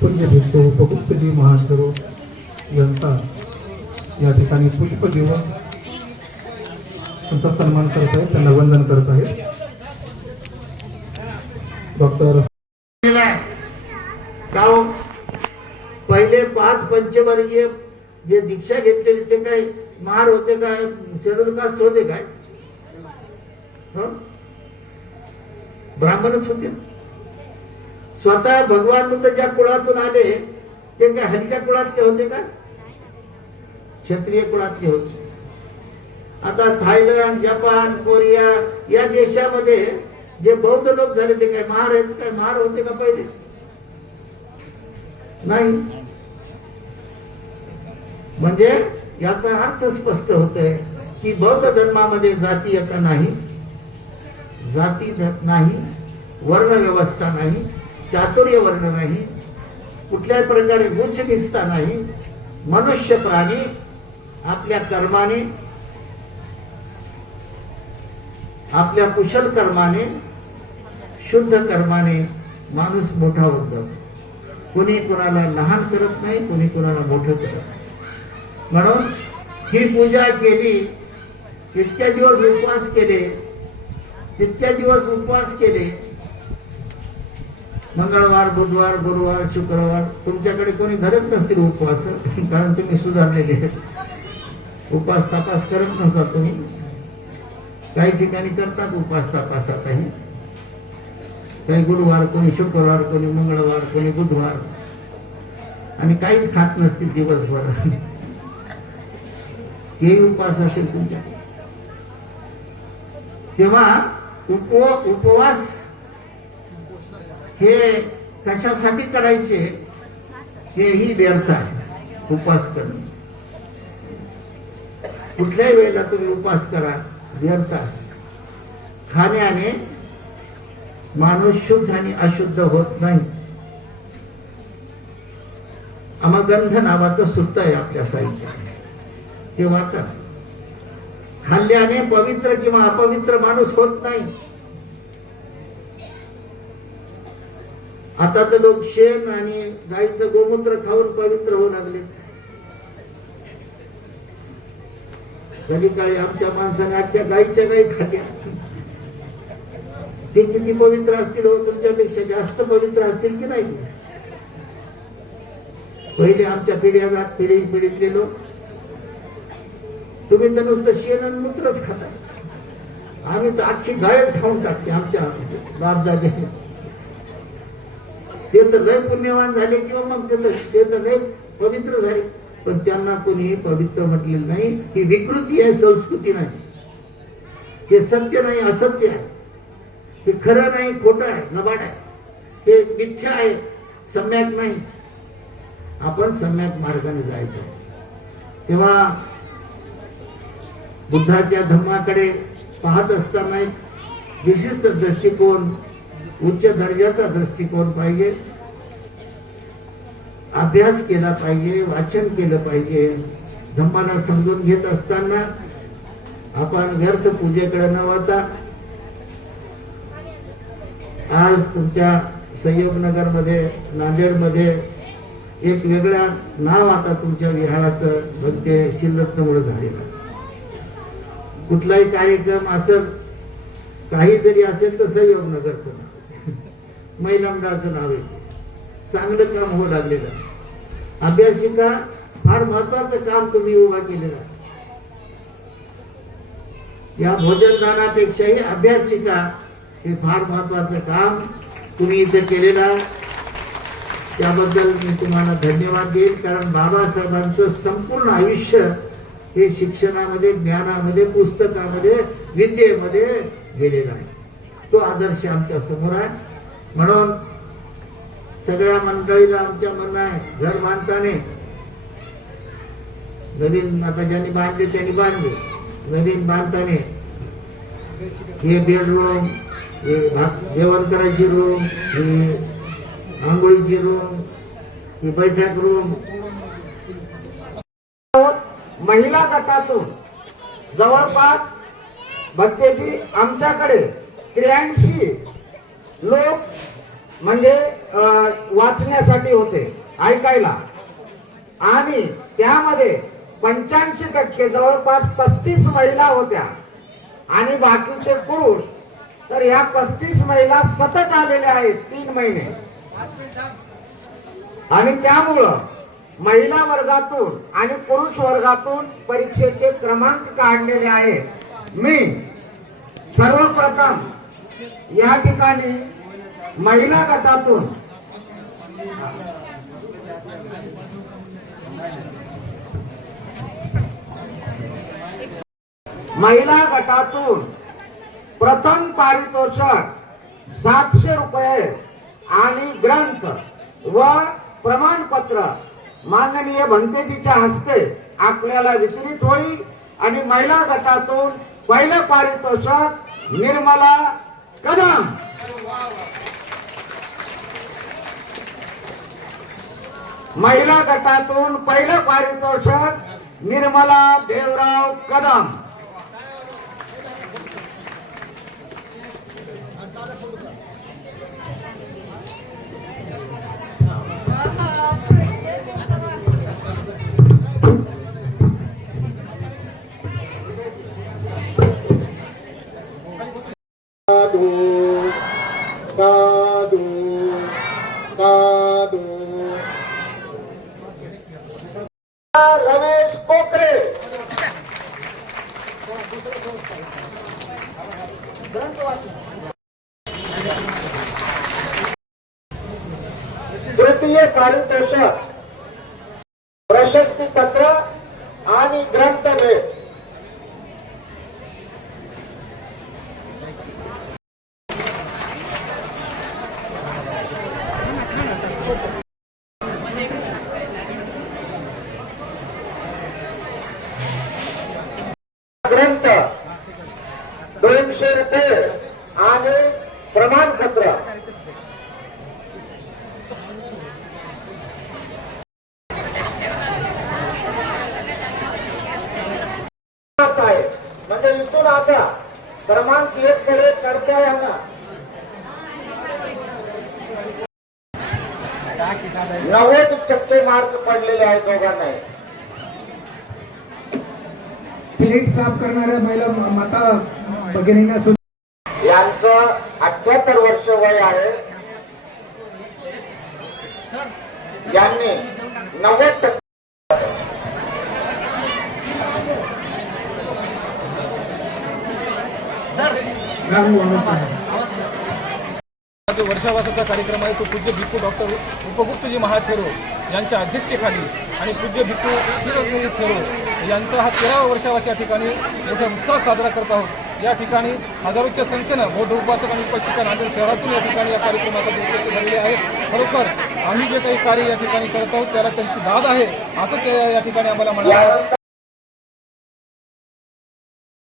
पुण्य भिक्खू उपगुप्तजी महासरो यांचा या ठिकाणी पुष्प देऊन त्यांचा सन्मान करत आहे त्यांना वंदन करत आहे डॉक्टर का पहिले पाच पंचवर्गीय जे दीक्षा घेतलेली ते काय महार होते काय शेड्यूल कास्ट होते काय? ब्राह्मणच होते? स्वतः भगवान तर ज्या कुळातून आले ते काय हलक्या कुळातले होते का? क्षत्रिय कुळातले होते. आता थायलंड जपान कोरिया या देशामध्ये जे बौद्ध लोक झाले ते काय महार आहेत काय महार होते का पहिले? नाही. म्हणजे याचा अर्थ स्पष्ट होतोय की बौद्ध धर्मामध्ये जातीयता नाही जाती नाही वर्ण व्यवस्था नाही चातुर्य वर्ण नाही कुठल्याही प्रकारे उच्च दिसता नाही मनुष्य प्राणी आपल्या कर्माने आपल्या कुशल कर्माने शुद्ध कर्माने माणूस मोठा होत जातो. कोणी कुणाला लहान करत नाही कोणी कोणाला मोठं करत नाही. म्हणून ही पूजा केली इतक्या दिवस उपवास केले तितक्या दिवस उपवास केले मंगळवार बुधवार गुरुवार शुक्रवार तुमच्याकडे कोणी धरत नसतील उपवास कारण तुम्ही सुधारलेले आहेत. उपास तपास करत नसा तुम्ही. काही ठिकाणी करतात उपवास तपास काही. काही गुरुवार कोणी शुक्रवार कोणी मंगळवार कोणी बुधवार. आणि काहीच खात नसतील दिवसभर. हेही उपवास असेल तुमच्या तेव्हा उप उपवास हे कशासाठी करायचे? हेही व्यर्थ आहे. उपास करणे कुठल्याही वेळेला तुम्ही उपवास करा व्यर्थ आहे. खाण्याने माणूस शुद्ध आणि अशुद्ध होत नाही. अमगंध नावाचं सुद्धा आहे आपल्या साहित्यात. ते वाचा. खाल्ल्याने पवित्र किंवा अपवित्र माणूस होत नाही. आता तर लोक शेण आणि गाईचं गोमूत्र खाऊन पवित्र होऊ लागले. कधी काळी आमच्या माणसाने आजच्या गाईच्या गाई खाल्ल्या. ते किती पवित्र असतील हो तुमच्यापेक्षा जास्त पवित्र असतील की नाही? पहिले आमच्या पिढ्या जात पिढी पिढीतले लोक. तुम्ही तर नुसतं शेण आणि मूत्रच खाता आम्ही तर अख्खी गायच खाऊन टाकते आमच्या बापजादे ते तर लय पुण्यवान झाले किंवा मग ते तर ते तर लय पवित्र झाले. पण त्यांना कोणी पवित्र म्हटलेलं नाही. ही विकृती आहे संस्कृती नाही. हे सत्य नाही असत्य आहे. हे खरं नाही खोटं आहे नबाड आहे. हे मिथ्या आहे सम्यक नाही. आपण सम्यक मार्गाने जायचं. आहे. तेव्हा बुद्धाच्या धर्माकडे पाहत असताना एक विशिष्ट दृष्टिकोन उच्च दर्जाचा दृष्टिकोन पाहिजे. अभ्यास केला पाहिजे वाचन केलं पाहिजे. धम्माला समजून घेत असताना आपण व्यर्थ पूजेकडे न वळता आज तुमच्या संयोगनगरमध्ये नांदेडमध्ये एक वेगळ्या नाव आता तुमच्या विहाराचं भक्ते शिल्लकमुळे झालेलं कुठलाही कार्यक्रम असेल काहीतरी असेल तर संयोग नगरचं नाव महिला येते चांगलं काम होऊ लागलेलं. अभ्यासिका फार महत्वाचं काम तुम्ही उभा केलेलं या भोजनदानापेक्षाही अभ्यासिका हे फार महत्वाचं काम तुम्ही इथं केलेलं त्याबद्दल मी तुम्हाला धन्यवाद देईन कारण बाबासाहेबांचं संपूर्ण आयुष्य हे शिक्षणामध्ये ज्ञानामध्ये पुस्तकामध्ये विद्येमध्ये गेलेलं आहे. तो आदर्श आमच्यासमोर आहे. म्हणून सगळ्या मंडळीला आमच्या म्हणणं आहे घर बांधताने नवीन आता ज्यांनी बांधले त्यांनी बांधले. नवीन बांधताने हे बेडरूम हे जेवण करायची रूम हे आंघोळीची रूम ही बैठक रूम महिला गटातून जवळपास भक्तेची आमच्याकडे त्र्याऐंशी लोक म्हणजे वाचण्यासाठी होते ऐकायला. आणि त्यामध्ये पंच्याऐंशी टक्के जवळपास पस्तीस महिला होत्या. आणि बाकीचे पुरुष तर ह्या पस्तीस महिला सतत आलेल्या आहेत तीन महिने. आणि त्यामुळं महिला वर्गातून आणि पुरुष वर्गातून परीक्षेचे क्रमांक काढलेले आहेत. मी सर्वप्रथम या ठिकाणी महिला गटातून. महिला गटातून प्रथम पारितोषक सातशे रुपये आणि ग्रंथ व प्रमाणपत्र माननीय भंतेजीच्या हस्ते आपल्याला वितरित होईल. आणि महिला गटातून पहिलं पारितोषक निर्मला कदम. महिला गटातून पहिलं पारितोषिक निर्मला देवराव कदम. साधू साधू रमेश कोकरे तृतीय पारितोषिक प्रशस्ती पत्र आणि ग्रंथ भेट ग्रंथ दोनशे रुपये आणि प्रमाणपत्र आहे म्हणजे इथून आता क्रमांक एक कडे चढत्या यांना. नव्वद टक्के मार्क पडलेले आहेत दोघांना प्लेट साफ करणाऱ्या महिला माता भगिनींना यांचं अठ्याहत्तर वर्ष वय आहे. यांनी नव्वद टक्के गाव वर्षावासाचा कार्यक्रम आहे. तो पूज्य भिक्खू डॉक्टर उपगुप्तजी महाथेरो यांच्या अध्यक्षतेखाली आणि पूज्य भिक्खू श्रीरत्नजी थेरो यांचा हा तेरावा वर्षावास या ठिकाणी मोठ्या उत्साहात साजरा करत आहोत. या ठिकाणी हजारोच्या संख्येनं बौद्ध उपासक आणि उपस्थित नांदेड शहरातून या ठिकाणी या कार्यक्रमाचा दिवस झालेले आहे खरोखर आम्ही जे काही कार्य या ठिकाणी करत आहोत त्याला त्यांची दाद आहे असं ते या ठिकाणी आम्हाला म्हणावं